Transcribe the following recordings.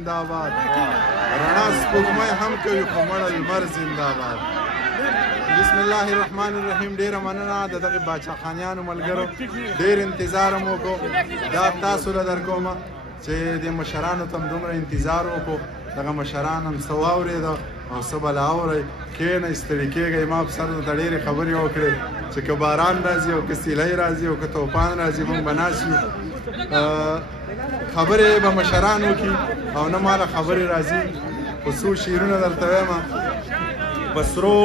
زنده‌باد رڼا سپوږمۍ هم کوي خو مړه لمر زنده‌باد. بسم الله الرحمن الرحیم. ډیره مننه د دغه باچاخانیانو ملګرو، ډیر انتظار مو وکړو. دا تاسو له درکومه چې د مشرانو ته دومره انتظار وکړو. دغه مشران هم څه واورېده او څه به لا اورئ. کښېنئ، ستړي کېږئ. ما په سر ته ډېرې خبرې وکړې چې که باران راځي او که سیلۍ راځي او که طوفان راځي موږ به ناست یو. خبرې به مشران وکړي او نه ماله خبرې راځي. خو څو شعرونه درته وایم. په سرو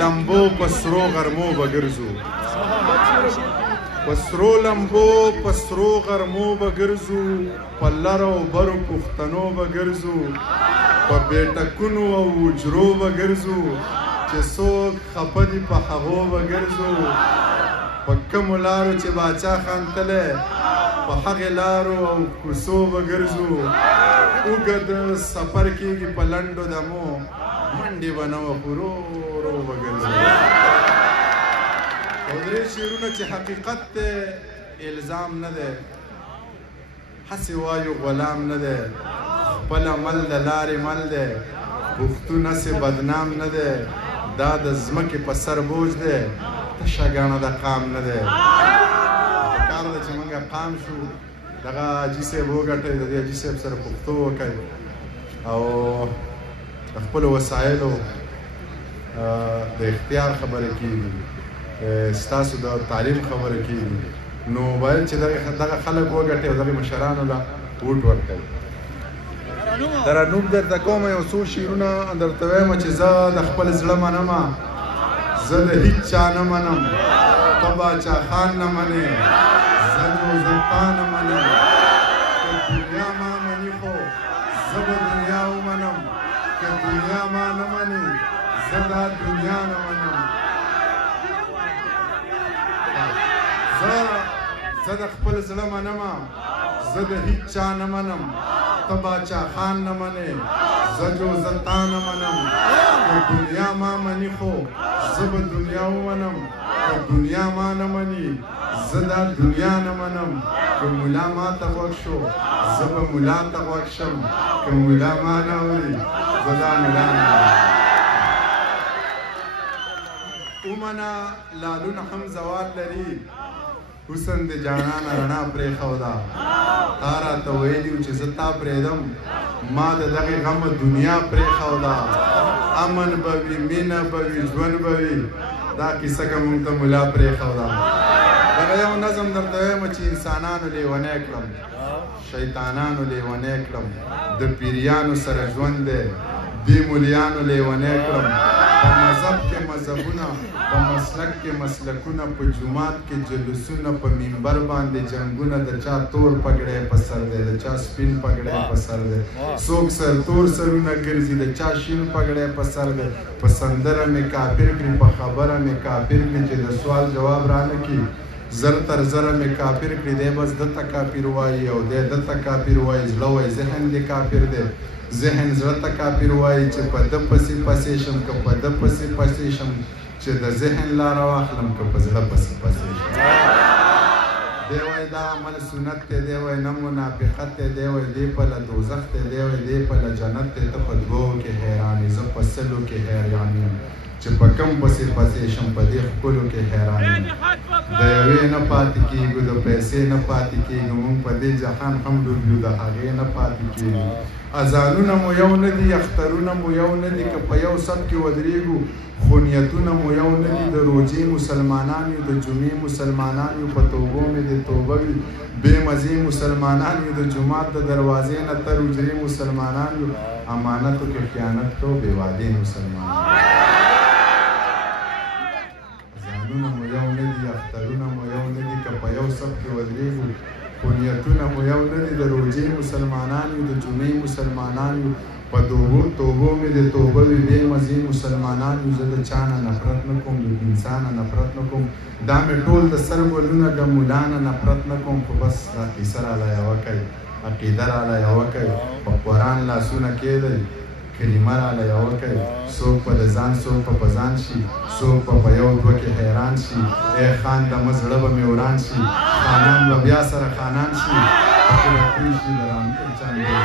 لمبو په سرو غرمو به ګرځو، په سرو لمبو په سرو غرمو به ګرځو، په لرو برو پښتنو به ګرځو، په بیټکونو او وجرو به ګرځو، چې څوک خفه دي په هغو به ګرځو. په کومو لارو چې باچا خان تللی په هغې لارو او کوڅو به ګرځو. اوږد سفر کېږي په لنډو دمو، منډې به نه وه خو ورو ورو به ګرځو. او درې شعرونه چې حقیقت دی، الزام نه دی، هسې وایو غلام نه دی. خپل عمل د لارې مل دی، پښتون هسې بدنام نه دی. دا د ځمکې په سر بوج دی، تشه ګاڼه د قام نه دی. پکار ده چې موږ قام شو، دغه حاجي صاحب وګټئ، د دې حاجي صاحب سره پښتو وکړئ او د خپلو وسایلو د اختیار خبرې کېږي، ستاسو د تعلیم خبرې کېږي. نو باید چې دغه خلک وګټئ او دغې مشرانو له ووټ ورکوئ. ترنم درته کوم یو څو شعرونه درته وایم چې زه د خپل زړه منمه، زه د هیڅ چا نه منم. ته باچا خان نه منې، زه تا نه منم. که دنیا ما مني خو زه به دنیا ومنم، که دنیا ما نه مني زه دا دنیا نه منم. زه د خپل زړه منمه، زه د هیڅ چا نه منم. ته باچا خان نه منې، زه تا نه منم. که دنیا ما مني خو زه به دنیا ومنم، که دنیا ما نه مني زه دا دنیا نه منم. که ملا ما ته غوږ شو زه به ملا ته غوږ شم، که ملا ما نه اوري زه دا ملا نه منم. ومنه لالونه هم زوال لري، حسن د جانانه رڼا پرېښوده. تا راته ویلي وو چې زه تا پرېږدم، ما د دغې غمه دنیا پرېښوده. امن به وي، مینه به وي، ژوند به وي، دا کیسه که موږ ته ملا پرېښوده. دغه یو نظم درته وایم چې انسانانو لیونی کړم، شیطانانو لیونی کړم، د پیریانو سره ژوند دی، دې مولیانو لیونی کړم. په مذهب کې مذهبونه، په مسلک کې مسلکونه، په جومات کې جلوسونه، په منبر باندې جنګونه. د چا تور پګړی په سر دی، د چا سپین پګړی په سر دی. څوک سر تور سرونه ګرځي، د چا شین پګړی په سر دی. په سندره مې کافر کړي، په خبره مې کافر کړي، چې د سوال جواب رانه کړي. زر تر زره مې کافر کړي، دی بس دته کافر وایي او دی دته کافر وایي. زړه وایي ذهن دی کافر دی، ذهن زړه ته کافر وایي چې په ده پسې پسې شم، که په ده پسې پسې شم، چې د ذهن لاره واخلم، که په زړه پسې پسې شم. دی وایي دا عمل سنت دی، دی وایي نه منافقت دی، دی وایي دی پله دوزخ دی، دی وایي دی پله جنت دی. ته په دوو کې حیران یې، زه په سلو کې حیران یم، چې په کم پسې پسې شم، په دې ښکلو کې حیران یم. د یوې نه پاتې کېږو، د پیسې نه پاتې کېږو، موږ په دې جهان هم ډوب یو، د هغې نه پاتې کېږو. اذانونه مو یو نه دي، اخترونه مو یو نه دي، که په یو صف کې ودرېږو، خو نیتونه مو یو نه دي. د روژې مسلمانان یو، د جمعې مسلمانان یو، په توبو مې د توبه وي. بې مزې مسلمانان یو، د جومات د دروازې نه تر حجرې مسلمانان یو. امانتو کې خیانت کو، بې وعدې مسلمانان. اذانونه مو یو نه دي، اخترونه مو یو نه دي، که په یو صف کې ودرېږو، خو نیتونه مو یو نه دي. د روژې مسلمانان یو، د جمعې مسلمانان یو، په توبو مې د توبه وي. بې مزې مسلمانان یو. زه د چا نه نفرت نه کوم، د انسان نه نفرت نه کوم. دا مې ټول د سر ګلونه، د ملا نه نفرت نه کوم. خو بس دا کیسه راله یوه کوي، عقیده راله یوه کوي. په قرآن لاسونه کېدی، کلمه راله یوه کوي. څوک به د ځان څوک به په ځان شي، څوک به په یو دوه کې حیران شي. ای خان د مه زړه به مې وران شي، خانان به بیا سره خانان شي. پریشي د رامبېل چانګې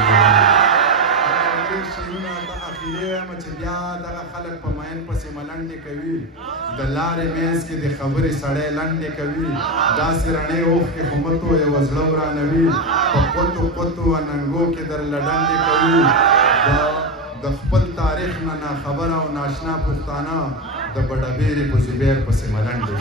ډېر شعرونه په اخیرې وایم چې بیا دغه خلک په مین پسې ملنډې کوي د لارې منځ کې د خبرې سړی لنډې کوي داسې رڼې اوښکې خو مه تویې وه زړه ورانوي په قوتو قوتو اننګو کې درله ډنډې کوي د خپل تاریخ نه ناخبره او ناشنا پښتانه د بډبېرې په زبیر پسې ملنډې